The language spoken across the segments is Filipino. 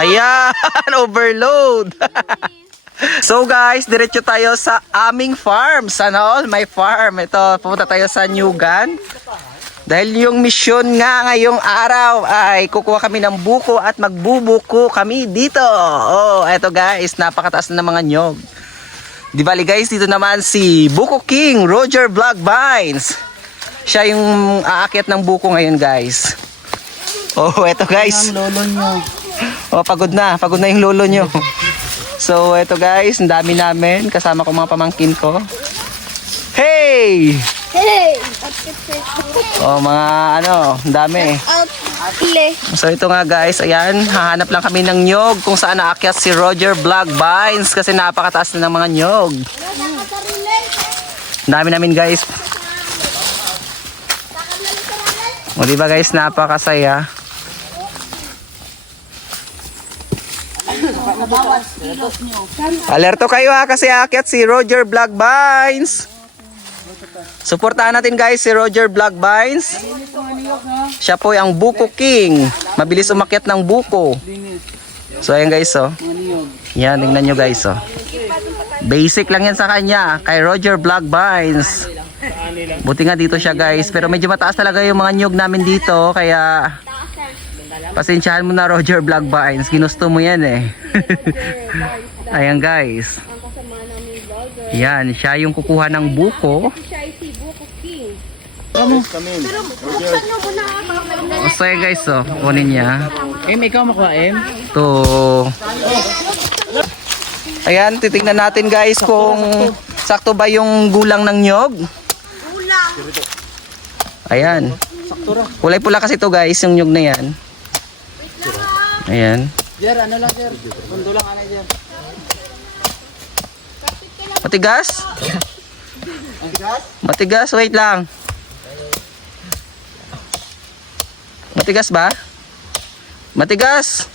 Ayan, overload. So guys, diretso tayo sa aming farm. Sana all, my farm. Ito, pupunta tayo sa Nyugan. Dahil yung misyon nga ngayong araw ay kukuha kami ng buko at magbubuko kami dito. Oh, eto guys, napakataas na ng mga nyog. Di bali guys, dito naman si Buko King, Roger Vlogbines. Siya yung aakyat ng buko ngayon guys. Oh, eto guys. Oh, pagod na yung lolo nyo. So, eto guys, ang dami namin. Kasama ko mga pamangkin ko. Hey! Hey! Oh, mga ang dami. So, ito nga guys, ayan, hahanap lang kami ng nyog kung saan naakyat si Roger Vlogbines kasi napakataas na ng mga nyog. Ang dami namin guys. O, diba guys, napakasaya. Alerto kayo ha kasi aakyat si Roger Vlogbines. Suportahan natin guys si Roger Vlogbines. Siya po ang Buko King. Mabilis umakyat ng buko. So ayan guys oh. Yan, tingnan nyo guys oh. Basic lang yan sa kanya kay Roger Vlogbines. Buti nga dito siya guys. Pero medyo mataas talaga yung mga nyog namin dito. Kaya pasensyahan mo na Roger Vlogbines. Ginusto mo yan eh. Ayan guys. Yan, siya yung kukuha ng buko. So yan guys oh, kunin niya. Ikaw makuha To. Ayan, titingnan natin guys kung sakto ba yung gulang ng nyog. Ayan. Kulay pula kasi to guys, yung nyog na yan. Ayan. Jer, ano lang Jer? Kundo lang ana Jer. Matigas? Matigas, wait lang. Matigas ba? Matigas.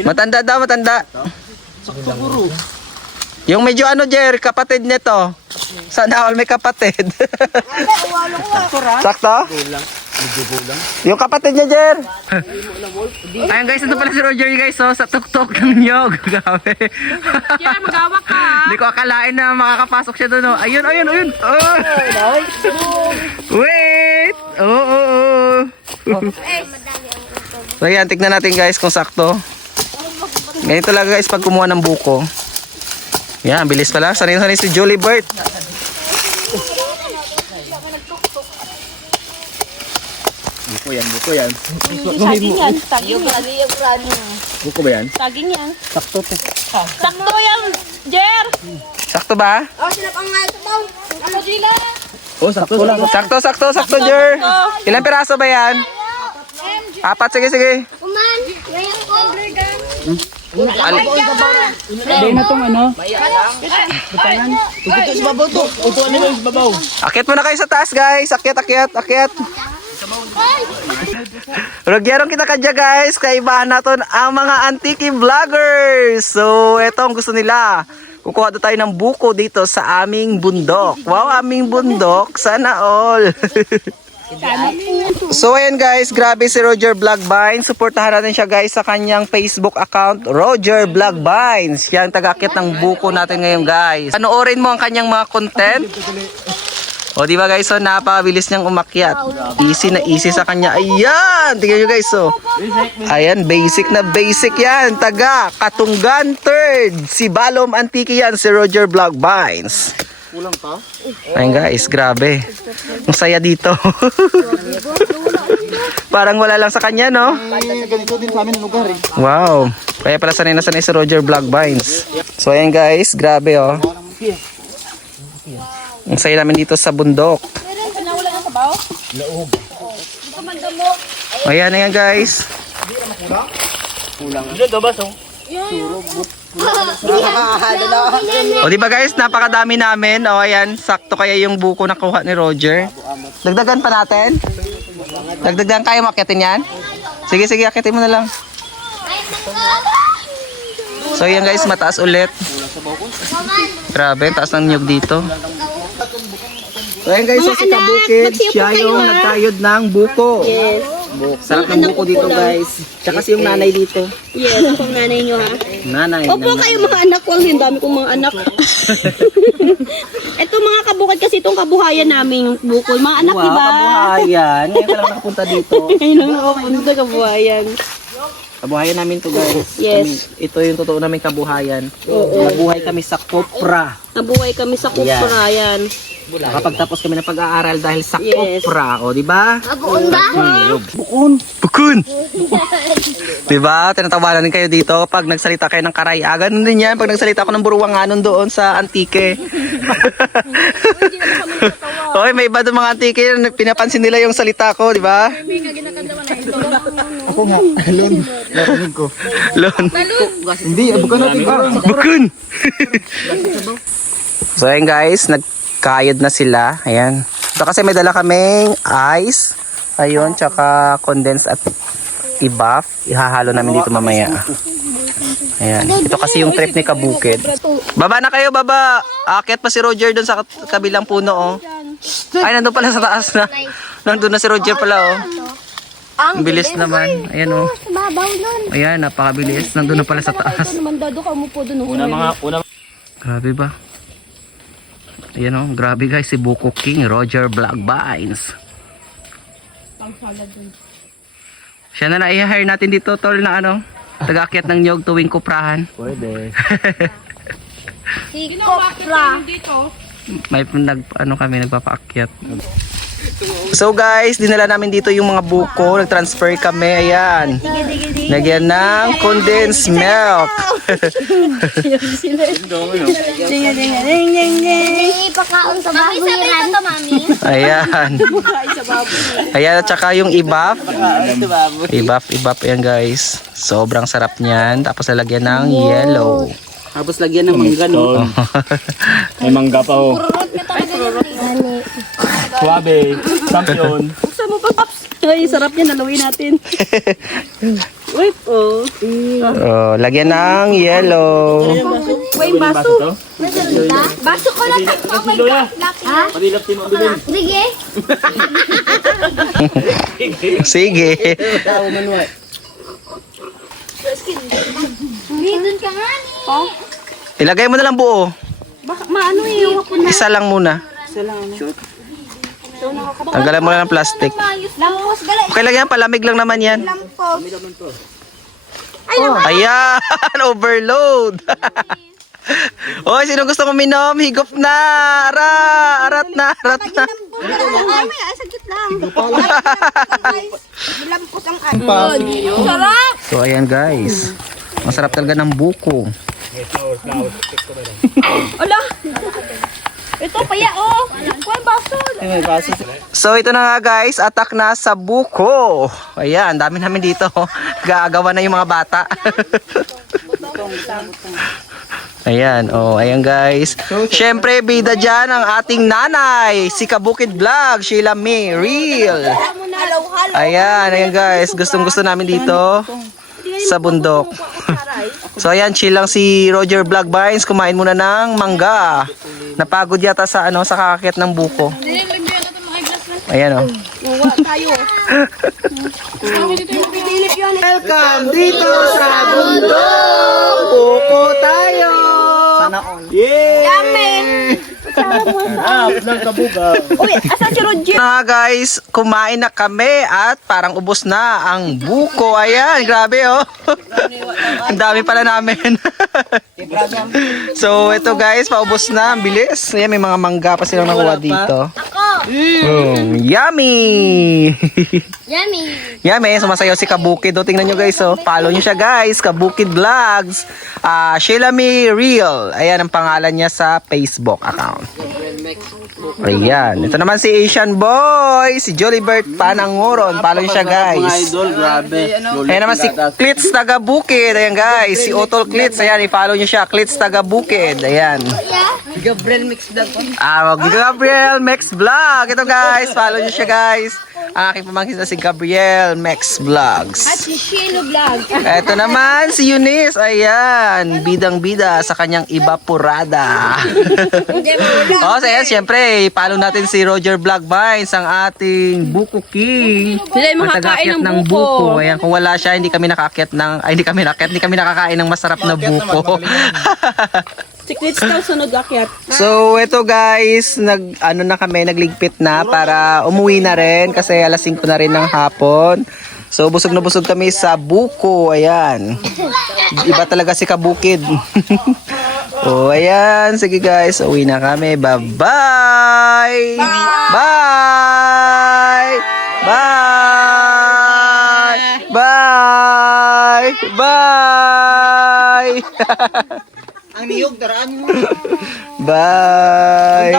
Matanda daw, matanda. Sakto guru. Yung medyo Jer, kapatid nito. Sana all may kapatid. Sakto? Yung kapatid niya, Jer. Ayan guys, ito pala si Roger guys, so sa tuktok ng nyog. Gabi. Yan, magawak ka. Hindi ko akalain na makakapasok siya doon. Oh. Ayun. Oh. Wait. Oh. So ayan, tignan natin guys kung sakto. Ganito talaga guys pag kumuha ng buko. Yan, bilis pala. Sanay si Julie Bert. Buko yan. Saging yan. Saging yan. Buko ba yan? Saging yan. Sakto yan, Jer. Sakto ba? Oh, sinapang nga ito ba? Ano, Gila? Oh, sakto lang. Sakto, Jer. Ilang piraso ba yan? 4, sige. Kuman, ngayon ko. Hindi na tong ano. Ito sa babaw to. Upuan nila sa babaw. Akyat muna kayo sa taas guys. Akyat. Rogyerong kita kadya guys. Kaibahan natin ang mga antiki vloggers. So, eto ang gusto nila. Kukuha tayo ng buko dito sa aming bundok. Wow, aming bundok. Sana all. So ayan guys, grabe si Roger Vlogbines. Suportahan natin siya guys sa kanyang Facebook account, Roger Vlogbines. Siya ang taga-akyat ng buko natin ngayon guys. Panoorin mo ang kanyang mga content. O diba guys, so napakabilis niyang umakyat. Easy na easy sa kanya. Ayan, tingnan nyo guys so. Ayan, basic na basic yan. Taga Katunggan 3rd. Si Balom Antiki yan, si Roger Vlogbines. Kulang pa? Ayun guys, grabe. Ang saya dito. Parang wala lang sa kanya, no? Ganito din sa amin ang lugar eh. Wow. Kaya pala sanay na sanay si Roger Vlogbines. So ayan guys, grabe oh. Ang saya namin dito sa bundok. Nawala na sa baw? Ayan guys. Kulang. Dito ba so? O di ba guys, napakadami namin. O ayan, sakto kaya yung buko na kuha ni Roger. Dagdagan pa natin? Dagdagan kayo makitin yan? Sige, akitin mo na lang. So ayan guys, mataas ulit. Grabe, taas ng niyog dito. So ayan guys, so si Kabukid, siya yung nagtayod ng buko. Sarap ng buko dito guys. Tsaka si yung nanay dito. Yes, akong nanay nyo ha. Nanay. Opo kayo mga anak ko. Ang dami kong mga anak. Ito mga kabukid kasi itong kabuhayan namin bukol. Mga anak, Wow, di ba? kabuhayan. Ngayon ka lang nakapunta dito. Ngayon lang nakapunta kabuhayan. Kabuhayan namin to guys. Yes. Ito yung totoo namin kabuhayan. Oo. Nabuhay kami sa kopra. Nabuhay kami sa kupurayan. Nakapagtapos kami ng pag-aaral dahil sa Yes. kopra. O, di ba? Bagoong ba? Bukun! Di ba? Tinatawanan din kayo dito pag nagsalita kayo ng karaya. Ganun din yan pag nagsalita ako ng buruwanganon doon sa Antique. Okay, may iba doon mga Antique. Pinapansin nila yung salita ko, di ba? Ako nga. Lon. Narinig ko. Lon. Hindi, abukan natin. Bukun! So ayun guys, nagkayod na sila. Ayan. So kasi may dala kaming ice. Ayun, tsaka condense at i-buff. Ihahalo namin dito mamaya. Ayan. Ito kasi yung trip ni Kabukid. Baba na kayo, baba. Aakyat pa si Roger doon sa kabilang puno, oh. Ay, nandun pala sa taas na. Nandun na si Roger pala, oh. Ang bilis naman. Ayan, oh. Babaw nun. Ayan, napakabilis. Nandun na pala sa taas. Mandado ka mo po doon. Grabe ba? Ayan, oh. Grabe guys, si Buko King, Roger Blackbines. Siya na i-hire natin dito, tol, na ano, tagakyat ng nyog tuwing kuprahan. Pwede. Si Kopra. May kami nagpapaakyat. So guys, dinala namin dito yung mga buko, nag-transfer kami, ayan. Lagyan ng condensed milk. Ipakaon sa babuyan. Ayan. Ayan, at saka yung i-buff. I-buff, ayan guys. Sobrang sarap niyan. Tapos lalagyan ng yellow. Tapos lagyan ng mangga, no? May mangga pa ho. Suabe. Champion. Buksan mo pa, Paps. Ay, sarap yan. Naluin natin. Wait, oh. Oh, lagyan ng yellow. Uy, baso. Baso ko na ta. Oh my God. Ha? Padilap si Mabulin. Sige. Sige. Dun ka nga ni. Ilagay mo na lang buo. Baka maano eh. Isa lang muna. Tanggalan mo na ng plastic. Lampos gali. Okay lang yan, palamig lang naman yan. Lampos. Ayan, overload. Oy, sino gusto uminom? Higop na. Arat na. Ay, may asagit lang. Lampos ang ano. Sarap. So ayan guys. Masarap talaga ng buko. Ala. Ito, paya, oh. Kuha baso. So ito na nga guys, atak na sa buko. Ayan, dami namin dito. Gaagawa na yung mga bata. Ayan, oh, ayan guys. Syempre, bida dyan ang ating nanay, si Kabukid Vlog, Sheila May Real. Ayan guys, gustong gusto namin dito sa bundok. So ayan, chill lang si Roger Blackbines, kumain muna ng mangga. Napagod yata sa sa kakakit ng buko. Ayan, oh. Welcome dito sa bundok. Buko tayo. Sana all. Yay! Ng kabuga. Uy, asan si Roger? Na guys, kumain na kami at parang ubos na ang buko. Ayan, grabe oh. Ang dami pala namin. So ito guys, paubos na, ang bilis. Ayan, may mga mangga pa silang nakuha dito. Yummy! Yummy. Yummy, sumasayaw si Kabukid. O, tingnan nyo guys, oh. Follow nyo siya guys, Kabukid Vlogs. Sheila May Real. Ayan ang pangalan niya sa Facebook account. Ayan. Ito naman si Asian Boy, si Jolibert Panangoron. Follow nyo siya guys. Idol, grabe. Ayan naman si Clits taga Bukid. Ayan guys, si Otol Clits. Ayan, i-follow nyo siya. Clits taga Bukid. Ayan. Gabriel Mix Vlog. Gabriel Max Vlog. Ito guys, follow nyo siya guys. ang aking pamangkin na si Gabriel Mex Vlogs. At si Shino Vlog. Ito naman si Eunice. Ayan, bidang-bida sa kanyang Evaporada. Hindi mo O, so ayan, syempre, follow natin si Roger Vlog Vines, ang ating Buko King. Sila yung Ang makakain tagakyat ng buko. Ayan, kung wala siya, hindi kami nakakain ng masarap na buko. Secrets daw sunod akyat. So, ito guys, nagligpit na para umuwi na rin kasi alas 5 na rin ng hapon. So, busog na busog kami sa buko. Ayan. Iba talaga si Kabukid. Oh, ayan. Sige guys, uwi na kami. Bye-bye! Bye! Bye! Bye! Bye! Ang niyog, daraan mo. Bye!